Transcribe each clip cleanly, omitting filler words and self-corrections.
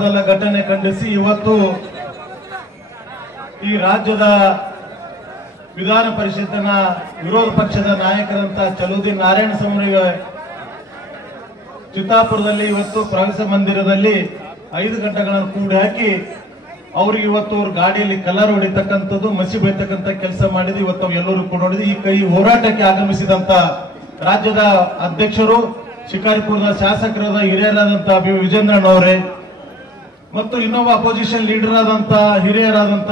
ಚಿತ್ತಾಪುರದ ಘಟನೆ ಖಂಡಿಸಿ ಇವತ್ತು ಈ ರಾಜ್ಯದ ವಿಧಾನ ಪರಿಷತ್ತಿನ ವಿರೋಧ ಪಕ್ಷದ ನಾಯಕರಂತ ಚಲುವುದ್ದೀನ್ ನಾರಾಯಣ ಸ್ವಾಮಿಗೆ ಚಿತ್ತಾಪುರದಲ್ಲಿ ಇವತ್ತು ಪ್ರವಾಸ ಮಂದಿರದಲ್ಲಿ 5 ಗಂಟೆಗಳನ್ನು ಕೂಡಿ ಹಾಕಿ ಅವ್ರಿಗೆ ಇವತ್ತು ಅವ್ರ ಗಾಡಿಯಲ್ಲಿ ಕಲರ್ ಹೊಡಿತಕ್ಕಂಥದ್ದು ಮಸಿ ಬೈತಕ್ಕಂಥ ಕೆಲಸ ಮಾಡಿದ್ದು ಇವತ್ತು ಎಲ್ಲರೂ ಕೂಡ ನೋಡಿದ್ವಿ. ಈ ಹೋರಾಟಕ್ಕೆ ಆಗಮಿಸಿದಂತ ರಾಜ್ಯದ ಅಧ್ಯಕ್ಷರು, ಶಿಕಾರಿಪುರದ ಶಾಸಕರಾದ ಹಿರಿಯರಾದಂತ ಬಿ ವಿಜೇಂದ್ರಣ್ಣವರೇ ಮತ್ತು ಇನ್ನೊಬ್ಬ ಅಪೋಸಿಷನ್ ಲೀಡರ್ ಆದಂತ ಹಿರಿಯರಾದಂತ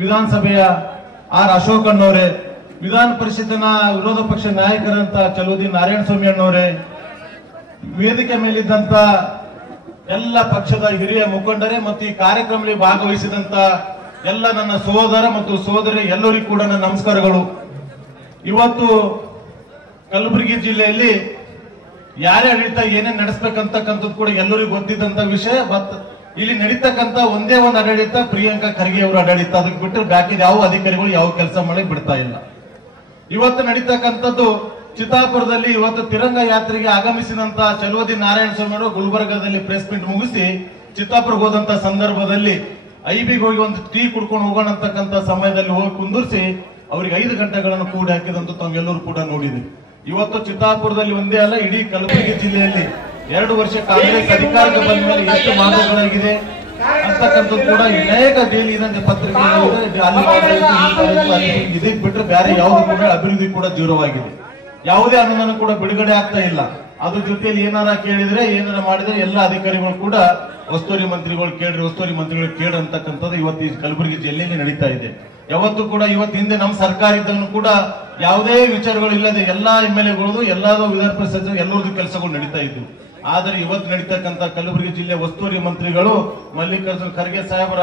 ವಿಧಾನಸಭೆಯ ಆರ್ ಅಶೋಕಣ್ಣವರೇ, ವಿಧಾನ ಪರಿಷತ್ತಿನ ವಿರೋಧ ಪಕ್ಷ ನಾಯಕರಂತ ಚಲುವುದ್ದೀನ್ ನಾರಾಯಣ ಸ್ವಾಮಿ ಅಣ್ಣವರೇ, ವೇದಿಕೆ ಮೇಲಿದ್ದಂತ ಎಲ್ಲ ಪಕ್ಷದ ಹಿರಿಯ ಮುಖಂಡರೇ ಮತ್ತು ಈ ಕಾರ್ಯಕ್ರಮದಲ್ಲಿ ಭಾಗವಹಿಸಿದಂತ ಎಲ್ಲ ನನ್ನ ಸಹೋದರ ಮತ್ತು ಸಹೋದರಿ ಎಲ್ಲರಿಗೂ ಕೂಡ ನನ್ನ ನಮಸ್ಕಾರಗಳು. ಇವತ್ತು ಕಲಬುರಗಿ ಜಿಲ್ಲೆಯಲ್ಲಿ ಯಾರೇ ಆಡಳಿತ ಏನೇನ್ ನಡೆಸಬೇಕಂತಕ್ಕಂಥದ್ದು ಕೂಡ ಎಲ್ಲರಿಗೂ ಗೊತ್ತಿದ್ದಂತ ವಿಷಯ. ಇಲ್ಲಿ ನಡೀತಕ್ಕಂತ ಒಂದೇ ಒಂದು ಆಡಳಿತ ಪ್ರಿಯಾಂಕಾ ಖರ್ಗೆ ಅವರ ಆಡಳಿತ. ಅದಕ್ಕೆ ಬಿಟ್ಟರೆ ಬಾಕಿ ಯಾವ ಅಧಿಕಾರಿಗಳು ಯಾವ ಕೆಲಸ ಮಾಡಿ ಬಿಡ್ತಾ ಇಲ್ಲ. ಇವತ್ತು ನಡೀತಕ್ಕಂಥದ್ದು ಚಿತ್ತಾಪುರದಲ್ಲಿ ಇವತ್ತು ತಿರಂಗ ಯಾತ್ರೆಗೆ ಆಗಮಿಸಿದಂತ ಚಲುವುದ್ದೀನ್ ನಾರಾಯಣ ಸ್ವಾಮಿ ಅವರು ಗುಲ್ಬರ್ಗಾದಲ್ಲಿ ಪ್ರೆಸ್ ಮೀಟ್ ಮುಗಿಸಿ ಚಿತ್ತಾಪುರಕ್ಕೆ ಹೋದಂತ ಸಂದರ್ಭದಲ್ಲಿ ಐಬಿಗೆ ಹೋಗಿ ಒಂದು ಟೀ ಕುಡ್ಕೊಂಡು ಹೋಗೋಣ ಅಂತಕ್ಕಂಥ ಸಮಯದಲ್ಲಿ ಹೋಗಿ ಕುಂದಿರಿಸಿ ಅವರಿಗೆ 5 ಗಂಟೆಗಳನ್ನು ಕೂಡಿ ಹಾಕಿದಂತ ತಾವೆಲ್ಲರೂ ಕೂಡ ನೋಡಿದ್ವಿ. ಇವತ್ತು ಚಿತ್ತಾಪುರದಲ್ಲಿ ಒಂದೇ ಅಲ್ಲ, ಇಡೀ ಕಲಬುರಗಿ ಜಿಲ್ಲೆಯಲ್ಲಿ 2 ವರ್ಷ ಕಾಂಗ್ರೆಸ್ ಅಧಿಕಾರಕ್ಕೆ ಬಂದ ಮೇಲೆ ಎಷ್ಟು ಮಾತುಗಳಾಗಿದೆ ಅಂತಕ್ಕಂಥದ್ದು ಕೂಡ ಅನೇಕ ಡೈಲಿ ಇದಂತೆ ಪತ್ರಿಕೆಗಳಲ್ಲಿ ಇದಕ್ಕೆ ಬಿಟ್ಟರೆ ಬೇರೆ ಯಾವುದು ಕೂಡ ಅಭಿವೃದ್ಧಿ ಕೂಡ ಜೀರೋವಾಗಿದೆ. ಯಾವುದೇ ಅನುದಾನ ಕೂಡ ಬಿಡುಗಡೆ ಆಗ್ತಾ ಇಲ್ಲ. ಅದ್ರ ಜೊತೆಯಲ್ಲಿ ಏನಾರ ಕೇಳಿದ್ರೆ ಏನಾರ ಮಾಡಿದ್ರೆ ಎಲ್ಲ ಅಧಿಕಾರಿಗಳು ಕೂಡ ಒಸ್ತುವರಿ ಮಂತ್ರಿಗಳು ಕೇಳ್ರಿ, ಒಸ್ತುವರಿ ಮಂತ್ರಿಗಳು ಕೇಳ್ರಿ ಅಂತಕ್ಕಂಥದ್ದು ಇವತ್ತು ಈ ಕಲಬುರಗಿ ಜಿಲ್ಲೆಯಲ್ಲಿ ನಡೀತಾ ಇದೆ. ಯಾವತ್ತೂ ಕೂಡ ಇವತ್ತು ಹಿಂದೆ ನಮ್ಮ ಸರ್ಕಾರ ಇದ್ದನ್ನು ಕೂಡ ಯಾವುದೇ ವಿಚಾರಗಳು ಇಲ್ಲದೆ ಎಲ್ಲಾ MLAಗಳದು ಎಲ್ಲಾದ್ರೂ ವಿಧಾನ ಪರಿಷತ್ ಎಲ್ಲರದ್ದು ಕೆಲಸಗಳು ನಡೀತಾ ಇದ್ವು. ಆದರೆ ಇವತ್ತು ನಡೀತಕ್ಕಂಥ ಕಲಬುರಗಿ ಜಿಲ್ಲೆ ಒಸ್ತುವರಿ ಮಂತ್ರಿಗಳು ಮಲ್ಲಿಕಾರ್ಜುನ್ ಖರ್ಗೆ ಸಾಹೇಬರ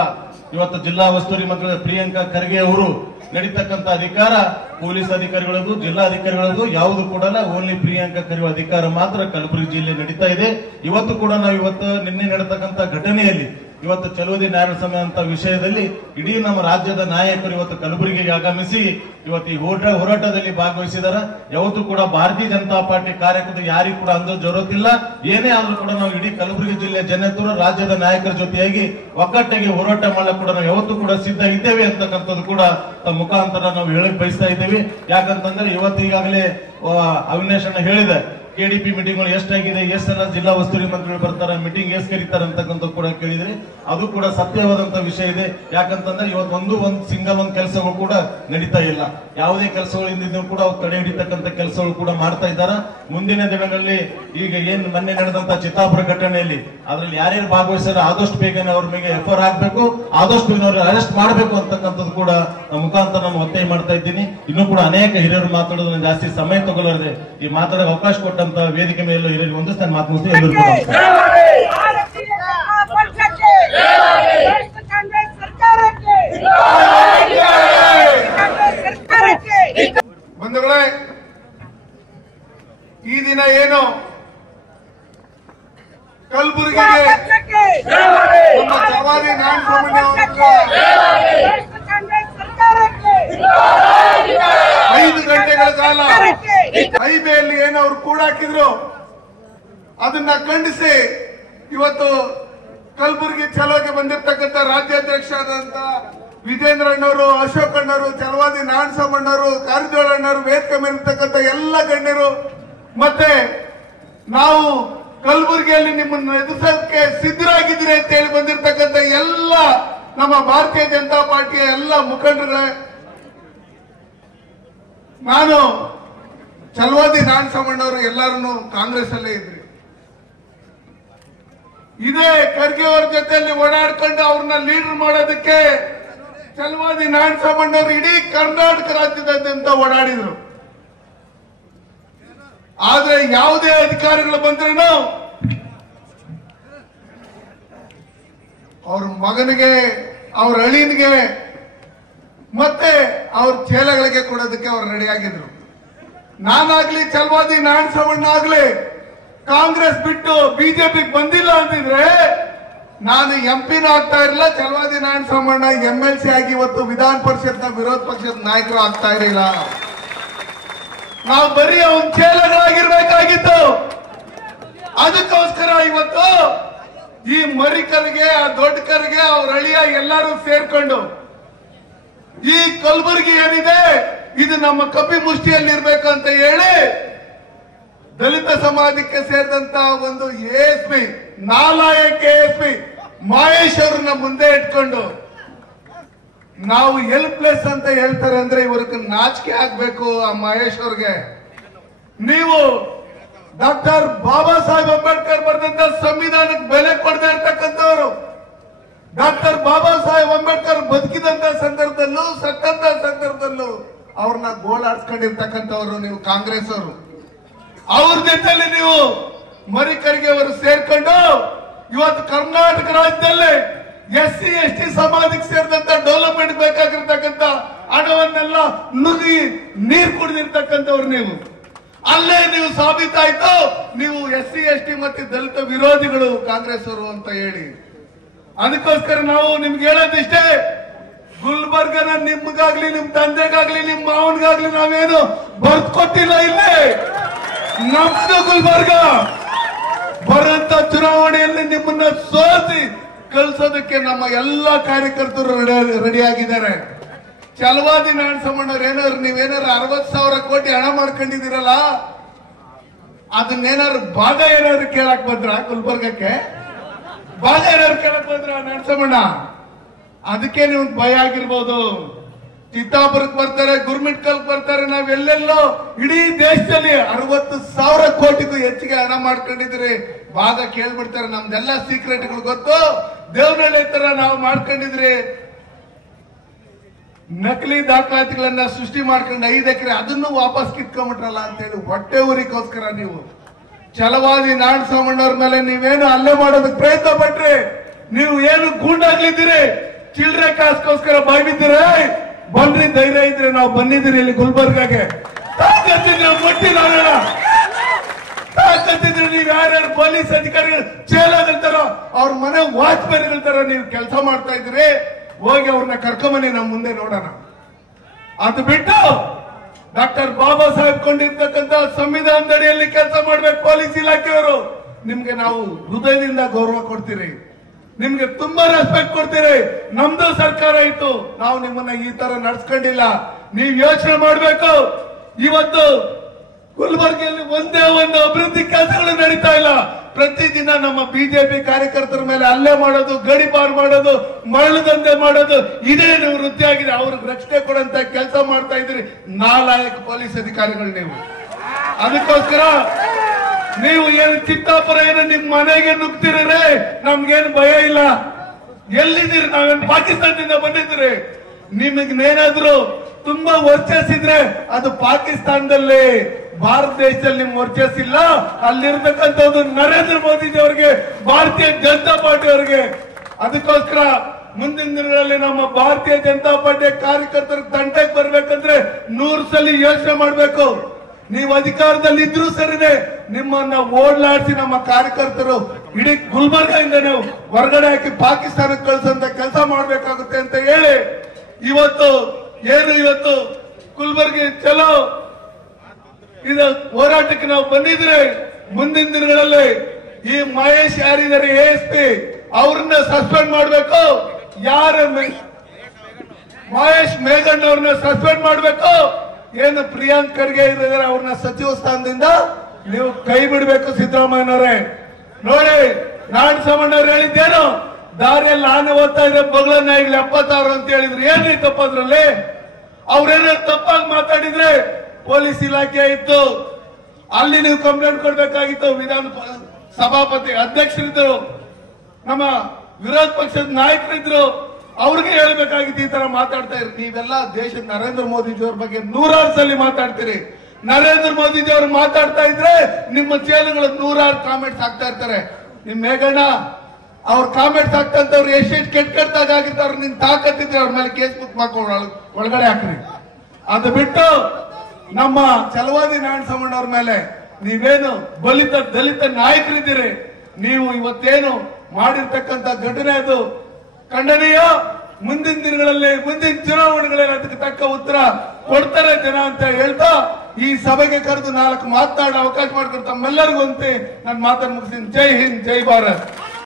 ಇವತ್ತು ಜಿಲ್ಲಾ ಒಸ್ತುವರಿ ಮಂತ್ರಿಗಳ ಪ್ರಿಯಾಂಕಾ ಖರ್ಗೆ ಅವರು ನಡೀತಕ್ಕಂಥ ಅಧಿಕಾರ ಪೊಲೀಸ್ ಅಧಿಕಾರಿಗಳದ್ದು ಜಿಲ್ಲಾ ಅಧಿಕಾರಿಗಳದ್ದು ಯಾವುದು ಕೂಡ ಓನ್ಲಿ ಪ್ರಿಯಾಂಕಾ ಖರ್ಗೆ ಅಧಿಕಾರ ಮಾತ್ರ ಕಲಬುರಗಿ ಜಿಲ್ಲೆ ನಡೀತಾ ಇದೆ. ಇವತ್ತು ಕೂಡ ನಾವು ಇವತ್ತು ನಿನ್ನೆ ನಡೆತಕ್ಕಂಥ ಘಟನೆಯಲ್ಲಿ ಇವತ್ತು ಚಲುವುದ್ದೀನ್ ನಾರಾಯಣ ಸ್ವಾಮಿ ಅಂತ ವಿಷಯದಲ್ಲಿ ಇಡೀ ನಮ್ಮ ರಾಜ್ಯದ ನಾಯಕರು ಇವತ್ತು ಕಲಬುರಗಿಗೆ ಆಗಮಿಸಿ ಇವತ್ತು ಈ ಹೋರಾಟದಲ್ಲಿ ಭಾಗವಹಿಸಿದಾರೆ. ಯಾವತ್ತೂ ಕೂಡ ಭಾರತೀಯ ಜನತಾ ಪಾರ್ಟಿ ಕಾರ್ಯಕರ್ತರು ಯಾರಿಗೂ ಕೂಡ ಅಂದೋ ಜರುರತ್ತಿಲ್ಲ. ಏನೇ ಆದ್ರೂ ಕೂಡ ನಾವು ಇಡೀ ಕಲಬುರಗಿ ಜಿಲ್ಲೆ ಜನತೆಯರು ರಾಜ್ಯದ ನಾಯಕರ ಜೊತೆಯಾಗಿ ಒಗ್ಗಟ್ಟಾಗಿ ಹೋರಾಟ ಮಾಡಲು ಕೂಡ ನಾವು ಯಾವತ್ತೂ ಕೂಡ ಸಿದ್ಧ ಇದ್ದೇವೆ ಅಂತಕ್ಕಂಥದ್ದು ಕೂಡ ತಮ್ಮ ಮುಖಾಂತರ ನಾವು ಹೇಳಕ್ ಬಯಸ್ತಾ ಇದ್ದೇವೆ. ಯಾಕಂತಂದ್ರೆ ಇವತ್ತು ಈಗಾಗಲೇ ಅವಿನಾಶ್ ಅಣ್ಣ ಹೇಳಿದೆ, KDP ಮೀಟಿಂಗ್ಗಳು ಎಷ್ಟಾಗಿದೆ, ಎಷ್ಟೆಲ್ಲ ಜಿಲ್ಲಾ ಉಸ್ತುವಾರಿ ಮಂತ್ರಿಗಳು ಬರ್ತಾರೆ, ಮೀಟಿಂಗ್ ಎಷ್ಟು ಕರೀತಾರೆ ಅಂತಕ್ಕಂಥ ಕೂಡ ಕೇಳಿದ್ರೆ ಅದು ಕೂಡ ಸತ್ಯವಾದಂತ ವಿಷಯ ಇದೆ. ಯಾಕಂತಂದ್ರೆ ಇವತ್ತು ಒಂದು ಸಿಂಗಲ್ ಕೆಲಸಗಳು ಕೂಡ ನಡೀತಾ ಇಲ್ಲ. ಯಾವುದೇ ಕೆಲಸಗಳಿಂದ ಕೂಡ ತಡೆ ಹಿಡಿತಕ್ಕಂಥ ಕೆಲಸಗಳು ಕೂಡ ಮಾಡ್ತಾ ಇದ್ದಾರೆ. ಮುಂದಿನ ದಿನಗಳಲ್ಲಿ ಈಗ ಏನ್ ಮೊನ್ನೆ ನಡೆದಂತ ಚಿತ್ತಾಪುರ ಘಟನೆಯಲ್ಲಿ ಅದ್ರಲ್ಲಿ ಯಾರ್ಯಾರು ಭಾಗವಹಿಸಿದ್ರೆ ಆದಷ್ಟು ಬೇಗನೆ ಅವ್ರ ಮೇಲೆ FIR ಹಾಕ್ಬೇಕು, ಆದಷ್ಟು ಬೇಗ ಅವ್ರಿಗೆ ಅರೆಸ್ಟ್ ಮಾಡಬೇಕು ಅಂತಕ್ಕಂಥದ್ದು ಕೂಡ ನಮ್ಮ ಮುಖಾಂತರ ನಾನು ಒತ್ತಾಯ ಮಾಡ್ತಾ ಇದ್ದೀನಿ. ಇನ್ನೂ ಕೂಡ ಅನೇಕ ಹಿರಿಯರು ಮಾತಾಡೋದನ್ನ ಜಾಸ್ತಿ ಸಮಯ ತಗೊಳ್ಳದೆ ಈ ಮಾತಾಡೋಕೆ ಅವಕಾಶ ಕೊಟ್ಟಂತ ವೇದಿಕೆ ಮೇಲೆ ಹಿರಿಯರು ಒಂದಷ್ಟು ಮಾತನಾಡ್ತೀನಿ. ಎಲ್ಲರಿಗೂ ಬಂಧುಗಳೇ, ಈ ದಿನ ಏನು ಕಲಬುರಗಿಗೆ ನಮ್ಮ ಚಲುವಾದಿ ನಾರಾಯಣ ಸ್ವಾಮಿ 5 ಗಂಟೆಗಳ ಕಾಲ ಐಬಿಯಲ್ಲಿ ಏನು ಅವ್ರು ಕೂಡ ಹಾಕಿದ್ರು ಅದನ್ನ ಖಂಡಿಸಿ ಇವತ್ತು ಕಲಬುರಗಿ ಚಲೋಗೆ ಬಂದಿರತಕ್ಕಂಥ ರಾಜ್ಯಾಧ್ಯಕ್ಷರಾದಂತ ವಿಜೇಂದ್ರಣ್ಣವರು, ಅಶೋಕಣ್ಣವರು, ಚಲುವಾದಿ ನಾರಾಯಣ ಸ್ವಾಮಿ ಅಣ್ಣವರು, ಕಾರಜೋಳ ಅಣ್ಣವರು, ವೇದಿಕೆ ಮೇಲಿರ್ತಕ್ಕಂಥ ಎಲ್ಲ ಗಣ್ಯರು ಮತ್ತೆ ನಾವು ಕಲಬುರಗಿಯಲ್ಲಿ ನಿಮ್ಮನ್ನು ಎದುರಿಸೋದಕ್ಕೆ ಸಿದ್ಧರಾಗಿದ್ದೀರಿ ಅಂತ ಹೇಳಿ ಬಂದಿರತಕ್ಕಂಥ ಎಲ್ಲ ನಮ್ಮ ಭಾರತೀಯ ಜನತಾ ಪಾರ್ಟಿಯ ಎಲ್ಲ ಮುಖಂಡರುಗಳೇ, ನಾನು ಚಲುವಾದಿ ನಾರಾಯಣ ಸ್ವಾಮಿ ಅವರು ಎಲ್ಲರನ್ನು ಕಾಂಗ್ರೆಸ್ ಅಲ್ಲೇ ಇದ್ರಿ. ಇದೇ ಖರ್ಗೆ ಅವರ ಜೊತೆಯಲ್ಲಿ ಓಡಾಡ್ಕೊಂಡು ಅವ್ರನ್ನ ಲೀಡರ್ ಮಾಡೋದಕ್ಕೆ ಚಲುವಾದಿ ನಾರಾಯಣ ಸ್ವಾಮಿ ಅವರು ಇಡೀ ಕರ್ನಾಟಕ ರಾಜ್ಯದಾದ್ಯಂತ ಓಡಾಡಿದ್ರು. ಆದ್ರೆ ಯಾವುದೇ ಅಧಿಕಾರಿಗಳು ಬಂದ್ರೂ ಅವ್ರ ಮಗನಿಗೆ, ಅವ್ರ ಅಳಿನಿಗೆ ಮತ್ತೆ ಅವ್ರ ಚೇಲಗಳಿಗೆ ಕೊಡೋದಕ್ಕೆ ಅವ್ರು ರೆಡಿಯಾಗಿದ್ರು. ನಾನಾಗ್ಲಿ ಚಲುವಾದಿ ನಾರಾಯಣ ಸ್ವಾಮಿ ಆಗ್ಲಿ ಕಾಂಗ್ರೆಸ್ ಬಿಟ್ಟು ಬಿಜೆಪಿಗೆ ಬಂದಿಲ್ಲ ಅಂತಿದ್ರೆ ನಾನು MP ಆಗ್ತಾ ಇರಲಿಲ್ಲ, ಚಲುವಾದಿ ನಾರಾಯಣ ಸ್ವಾಮಿ MLC ಆಗಿ ಇವತ್ತು ವಿಧಾನ ಪರಿಷತ್ನ ವಿರೋಧ ಪಕ್ಷದ ನಾಯಕರು ಆಗ್ತಾ ಇರಲಿಲ್ಲ. ನಾವು ಬರೀ ಅವನ್ ಚೇಲಗಳಾಗಿರ್ಬೇಕಾಗಿತ್ತು. ಅದಕ್ಕೋಸ್ಕರ ಇವತ್ತು ಈ ಮರಿಕರಿಗೆ ಆ ದೊಡ್ಡ ಕರಿಗೆ ಅವ್ರ ಅಳಿಯ ಎಲ್ಲರೂ ಸೇರ್ಕೊಂಡು ಈ ಕಲಬುರಗಿ ಏನಿದೆ ಇದು ನಮ್ಮ ಕಪಿ ಮುಷ್ಟಿಯಲ್ಲಿ ಇರ್ಬೇಕು ಅಂತ ಹೇಳಿ ದಲಿತ ಸಮಾಜಕ್ಕೆ ಸೇರಿದಂತ ಒಂದು ಎಎಸ್ಪಿ ನಾಲಾಯಕ ಎಎಸ್ಪಿ ಮಹೇಶ್ ಅವ್ರನ್ನ ಮುಂದೆ ಇಟ್ಕೊಂಡು ನಾವು ಹೆಲ್ಪ್ಲೆಸ್ ಅಂತ ಹೇಳ್ತಾರೆ ಅಂದ್ರೆ ಇವ್ರಿಗೆ ನಾಚಿಕೆ ಆಗ್ಬೇಕು. ಆ ಮಹೇಶ್ ಅವ್ರಿಗೆ ನೀವು ಡಾಕ್ಟರ್ ಬಾಬಾ ಸಾಹೇಬ್ ಅಂಬೇಡ್ಕರ್ ಬರೆದಂತ ಸಂವಿಧಾನಕ್ಕೆ ಬೆಲೆ ಕೊಡದೆ ಇರ್ತಕ್ಕಂಥವ್ರು, ಡಾಕ್ಟರ್ ಬಾಬಾ ಸಾಹೇಬ್ ಅಂಬೇಡ್ಕರ್ ಬದುಕಿದಂತ ಸಂದರ್ಭದಲ್ಲೂ ಸತ್ತಂತ ಸಂದರ್ಭದಲ್ಲೂ ಅವ್ರನ್ನ ಗೋಳಾಡ್ಸ್ಕೊಂಡಿರ್ತಕ್ಕಂಥವ್ರು ನೀವು ಕಾಂಗ್ರೆಸ್ ಅವರು. ಅವ್ರ ಜೊತೆಲಿ ನೀವು ಮರಿಕರಿಗೆ ಅವರು ಸೇರ್ಕೊಂಡು ಇವತ್ತು ಕರ್ನಾಟಕ ರಾಜ್ಯದಲ್ಲಿ SC ST ಸಮಾಜಕ್ಕೆ ಸೇರಿದಂತ ಡೆವಲಪ್ಮೆಂಟ್ ಬೇಕಾಗಿರ್ತಕ್ಕಂಥ ಹಣವನ್ನೆಲ್ಲ ನುಗ್ಗಿ ನೀರು ಕುಡಿದಿರ್ತಕ್ಕಂಥವ್ರು ನೀವು. ಅಲ್ಲೇ ನೀವು ಸಾಬೀತಾಯ್ತು ನೀವು SC ST ಮತ್ತೆ ದಲಿತ ವಿರೋಧಿಗಳು ಕಾಂಗ್ರೆಸ್ ಅವರು ಅಂತ ಹೇಳಿ. ಅದಕ್ಕೋಸ್ಕರ ನಾವು ನಿಮ್ಗೆ ಹೇಳೋದಿಷ್ಟೇ, ಗುಲ್ಬರ್ಗನ ನಿಮ್ಗಾಗ್ಲಿ ನಿಮ್ ತಂದೆಗಾಗ್ಲಿ ನಿಮ್ ಮಾವನ್ಗಾಗ್ಲಿ ನಾವೇನು ಬರ್ದ್ ಕೊಟ್ಟಿಲ್ಲ. ಇಲ್ಲೇ ನಮ್ದು ಗುಲ್ಬರ್ಗ. ಬರಂತ ಚುನಾವಣೆಯಲ್ಲಿ ನಿಮ್ಮನ್ನ ಸೋಲಿಸಿ ಕಳಿಸೋದಕ್ಕೆ ನಮ್ಮ ಎಲ್ಲಾ ಕಾರ್ಯಕರ್ತರು ರೆಡಿ ಆಗಿದ್ದಾರೆ. ಛಲವಾದಿ ನಾರಾಯಣಸ್ವಾಮಣ್ಣವ್ರು ಏನಾದ್ರು ನೀವೇನಾದ್ರು 60,000 ಕೋಟಿ ಹಣ ಮಾಡ್ಕೊಂಡಿದ್ದೀರಲ್ಲ, ಅದನ್ನೇನಾದ್ರು ಭಾಗ ಏನಾದ್ರು ಕೇಳಕ್ ಬಂದ್ರ ಗುಲ್ಬರ್ಗಕ್ಕೆ? ಭಾಗ ಏನಾದ್ರು ಕೇಳಕ್ ಬಂದ್ರ ನಾರಾಯಣಸ್ವಾಮಣ್ಣ? ಅದಕ್ಕೆ ನಿಮ್ಗೆ ಭಯ ಆಗಿರ್ಬೋದು. ಚಿತ್ತಾಪುರಕ್ಕೆ ಬರ್ತಾರೆ, ಗುರ್ಮಿಟ್ಕಲ್ ಬರ್ತಾರೆ, ನಾವೆಲ್ಲೆಲ್ಲೋ ಇಡೀ ದೇಶದಲ್ಲಿ 60,000 ಕೋಟಿಗೂ ಹೆಚ್ಚಿಗೆ ಹಣ ಮಾಡ್ಕೊಂಡಿದ್ರಿ. ಭಾಗ ಕೇಳ್ಬಿಡ್ತಾರೆ. ನಮ್ದೆಲ್ಲ ಸೀಕ್ರೆಟ್ಗಳು ಗೊತ್ತು. ದೇವನಹಳ್ಳಿ ತರ ನಾವು ಮಾಡ್ಕೊಂಡಿದ್ರಿ. ನಕಲಿ ದಾಖಲಾತಿಗಳನ್ನ ಸೃಷ್ಟಿ ಮಾಡ್ಕೊಂಡು 5 ಎಕರೆ ಅದನ್ನು ವಾಪಸ್ ಕಿತ್ಕೊಂಡ್ಬಿಟ್ರಲ್ಲ ಅಂತೇಳಿ ಹೊಟ್ಟೆ ಊರಿಗೋಸ್ಕರ ನೀವು ಛಲವಾದಿ ನಾರಾಯಣಸ್ವಾಮಣ್ಣವ್ರ ಮೇಲೆ ನೀವೇನು ಹಲ್ಲೆ ಮಾಡೋದಕ್ಕೆ ಪ್ರಯತ್ನ ಪಟ್ರಿ. ನೀವು ಏನು ಗೂಂಡಾಗ್ಲಿದ್ದೀರಿ, ಚಿಲ್ಡ್ರೆ ಕಾಸ್ಗೋಸ್ಕರ ಬಾಯ್ಬಿದ್ದೀರಿ. ಬನ್ರಿ, ಧೈರ್ಯ ಇದ್ರೆ ನಾವು ಬಂದಿದ್ದೀರಿ ಇಲ್ಲಿ ಗುಲ್ಬರ್ಗಾಗೆ. ತಾಕತ್ತಿದ್ರೆ ಮುಟ್ಟಿ ನಾವೇಳ, ತಾಕತ್ತಿದ್ರೆ ನೀವು ಯಾರ್ಯಾರು ಪೊಲೀಸ್ ಅಧಿಕಾರಿಗಳು ಚೇಲಾಗಲ್ತಾರೋ ಅವ್ರ ಮನೆ ವಾಚ್ಮ್ಯಾನ್ಗಳ ತರ ನೀವು ಕೆಲಸ ಮಾಡ್ತಾ ಇದ್ರಿ. ಹೋಗಿ ಅವ್ರನ್ನ ಕರ್ಕೊಂಬನ್ನಿ ನಮ್ಮ ಮುಂದೆ ನೋಡೋಣ. ಅದು ಬಿಟ್ಟು ಡಾಕ್ಟರ್ ಬಾಬಾ ಸಾಹೇಬ್ ಕೊಂಡಿರ್ತಕ್ಕಂಥ ಸಂವಿಧಾನದಡಿಯಲ್ಲಿ ಕೆಲಸ ಮಾಡ್ಬೇಕು ಪೊಲೀಸ್ ಇಲಾಖೆಯವರು. ನಿಮ್ಗೆ ನಾವು ಹೃದಯದಿಂದ ಗೌರವ ಕೊಡ್ತೀರಿ, ನಿಮ್ಗೆ ತುಂಬಾ ರೆಸ್ಪೆಕ್ಟ್ ಕೊಡ್ತೀರಿ. ನಮ್ದು ಸರ್ಕಾರ ಇತ್ತು, ನಾವು ನಿಮ್ಮನ್ನ ಈ ತರ ನಡ್ಸ್ಕೊಂಡಿಲ್ಲ. ನೀವು ಯೋಚನೆ ಮಾಡ್ಬೇಕು. ಇವತ್ತು ಗುಲ್ಬರ್ಗಿಯಲ್ಲಿ ಒಂದೇ ಒಂದು ಅಭಿವೃದ್ಧಿ ಕೆಲಸಗಳು ನಡೀತಾ ಇಲ್ಲ. ಪ್ರತಿದಿನ ನಮ್ಮ ಬಿಜೆಪಿ ಕಾರ್ಯಕರ್ತರ ಮೇಲೆ ಹಲ್ಲೆ ಮಾಡೋದು, ಗಡಿಪಾರು ಮಾಡೋದು, ಮರಳು ದಂಧೆ ಮಾಡೋದು, ಇದೇ ನೀವು ವೃತ್ತಿ ಆಗಿದೆ. ಅವ್ರಿಗೆ ರಕ್ಷಣೆ ಕೊಡಂತ ಕೆಲಸ ಮಾಡ್ತಾ ಇದ್ರಿ ನಾಲಾಯಕ ಪೊಲೀಸ್ ಅಧಿಕಾರಿಗಳು ನೀವು. ಅದಕ್ಕೋಸ್ಕರ ನೀವು ಏನು ಚಿತ್ತಾಪುರ ಏನು ನಿಮ್ ಮನೆಗೆ ನುಗ್ತಿರೇ, ನಮ್ಗೇನು ಭಯ ಇಲ್ಲ. ಎಲ್ಲಿದ್ದೀರಿ? ನಾವೇನು ಪಾಕಿಸ್ತಾನದಿಂದ ಬಂದಿದ್ರಿ? ನಿಮಗೇನಾದ್ರು ತುಂಬಾ ವರ್ಚಸ್ಸಿದ್ರೆ ಅದು ಪಾಕಿಸ್ತಾನದಲ್ಲಿ, ಭಾರತ ದೇಶದಲ್ಲಿ ನಿಮ್ ವರ್ಚಸ್ ಇಲ್ಲ. ಅಲ್ಲಿರ್ತಕ್ಕಂಥದ್ದು ನರೇಂದ್ರ ಮೋದಿಜಿ ಅವರಿಗೆ, ಭಾರತೀಯ ಜನತಾ ಪಾರ್ಟಿ ಅವರಿಗೆ. ಅದಕ್ಕೋಸ್ಕರ ಮುಂದಿನ ದಿನಗಳಲ್ಲಿ ನಮ್ಮ ಭಾರತೀಯ ಜನತಾ ಪಾರ್ಟಿಯ ಕಾರ್ಯಕರ್ತರ ತಂಟೆಗೆ ಬರ್ಬೇಕಂದ್ರೆ 100 ಸಲ ಯೋಚನೆ ಮಾಡ್ಬೇಕು. ನೀವು ಅಧಿಕಾರದಲ್ಲಿ ಇದ್ರೂ ಸರಿನೇ, ನಿಮ್ಮನ್ನ ಓಡ್ಲಾಡಿಸಿ ನಮ್ಮ ಕಾರ್ಯಕರ್ತರು ಇಡೀ ಗುಲ್ಬರ್ಗದಿಂದ ನೀವು ಹೊರಗಡೆ ಹಾಕಿ ಪಾಕಿಸ್ತಾನಕ್ಕೆ ಕಳಿಸಂತ ಕೆಲಸ ಮಾಡ್ಬೇಕಾಗುತ್ತೆ ಅಂತ ಹೇಳಿ ಇವತ್ತು ಗುಲ್ಬರ್ಗಿ ಚಲೋ ಇದು ಹೋರಾಟಕ್ಕೆ ನಾವು ಬಂದಿದ್ರೆ, ಮುಂದಿನ ದಿನಗಳಲ್ಲಿ ಈ ಮಹೇಶ್ ಯಾರಿದ್ದಾರೆ ASP ಅವ್ರನ್ನ ಸಸ್ಪೆಂಡ್ ಮಾಡಬೇಕು. ಯಾರು ಮಹೇಶ್ ಮೇಘಣ್ಣ ಅವ್ರನ್ನ ಸಸ್ಪೆಂಡ್ ಮಾಡಬೇಕು. ಏನು ಪ್ರಿಯಾಂಕ್ ಖರ್ಗೆ ಇದ್ದಾರೆ ಅವ್ರನ್ನ ಸಚಿವ ಸ್ಥಾನದಿಂದ ನೀವು ಕೈ ಬಿಡಬೇಕು. ಸಿದ್ದರಾಮಯ್ಯನವರೇ ನೋಡಿ, ನಾರಾಯಣಸ್ವಾಮಣ್ಣವ್ರು ಹೇಳಿದ್ದೇನು, ದಾರಿಯಲ್ಲಿ ಆನೆ ಓದ್ತಾ ಇದ್ರೆ ಬಗಳ ನಾಯಿಗಳು 70,000 ಅಂತ ಹೇಳಿದ್ರು. ಏನ್ರಿ ತಪ್ಪದ್ರಲ್ಲಿ? ಅವ್ರೇನಾದ್ರು ತಪ್ಪಾಗಿ ಮಾತಾಡಿದ್ರೆ ಪೊಲೀಸ್ ಇಲಾಖೆ ಇತ್ತು, ಅಲ್ಲಿ ನೀವು ಕಂಪ್ಲೇಂಟ್ ಕೊಡ್ಬೇಕಾಗಿತ್ತು. ವಿಧಾನ ಸಭಾಪತಿ ಅಧ್ಯಕ್ಷರಿದ್ರು, ನಮ್ಮ ವಿರೋಧ ಪಕ್ಷದ ನಾಯಕರಿದ್ರು, ಅವ್ರಿಗೆ ಹೇಳ್ಬೇಕಾಗಿತ್ತು ಈ ತರ ಮಾತಾಡ್ತಾ ಇರಿ. ನೀವೆಲ್ಲ ದೇಶದ ನರೇಂದ್ರ ಮೋದಿಜಿಯವ್ರ ಬಗ್ಗೆ 100 ಸಲ ಮಾತಾಡ್ತೀರಿ. ನರೇಂದ್ರ ಮೋದಿಜಿಯವರು ಮಾತಾಡ್ತಾ ಇದ್ರೆ ನಿಮ್ಮ ಚೇಲುಗಳು 100 ಕಾಮೆಂಟ್ಸ್ ಆಗ್ತಾ ಇರ್ತಾರೆ. ನಿಮ್ ಮೇಘಣ್ಣ ಅವ್ರ ಕಾಮೆಂಟ್ಸ್ ಆಗ್ತಂತವ್ರು ಎಷ್ಟೆಷ್ಟು ಕೆಟ್ಟದಾಗಿರ್ತಾರ. ನಿನ್ ತಾಕತ್ತಿದ್ರೆ ಅವ್ರ ಮೇಲೆ ಕೇಸ್ ಬುಕ್ ಮಾಡ್ಕೊಂಡು ಒಳಗಡೆ ಹಾಕ್ರಿ. ಅದು ಬಿಟ್ಟು ನಮ್ಮ ಛಲವಾದಿ ನಾರಾಯಣಸ್ವಾಮಣ್ಣವ್ರ ಮೇಲೆ ನೀವೇನು ದಲಿತ ನಾಯಕರಿದ್ದೀರಿ. ನೀವು ಇವತ್ತೇನು ಮಾಡಿರ್ತಕ್ಕಂಥ ಘಟನೆ ಅದು ಖಂಡನೀಯ. ಮುಂದಿನ ದಿನಗಳಲ್ಲಿ, ಮುಂದಿನ ಚುನಾವಣೆಗಳಲ್ಲಿ ಅದಕ್ಕೆ ತಕ್ಕ ಉತ್ತರ ಕೊಡ್ತಾರೆ ಜನ ಅಂತ ಹೇಳ್ತಾ ಈ ಸಭೆಗೆ ಕರೆದು 4 ಮಾತನಾಡೋ ಅವಕಾಶ ಮಾಡ್ಕೊಂಡು ತಮ್ಮೆಲ್ಲರಿಗೂ ಅಂತ ನಾನು ಮಾತನ್ನು ಮುಗಿಸ್ತೀನಿ. ಜೈ ಹಿಂದ್, ಜೈ ಭಾರತ್.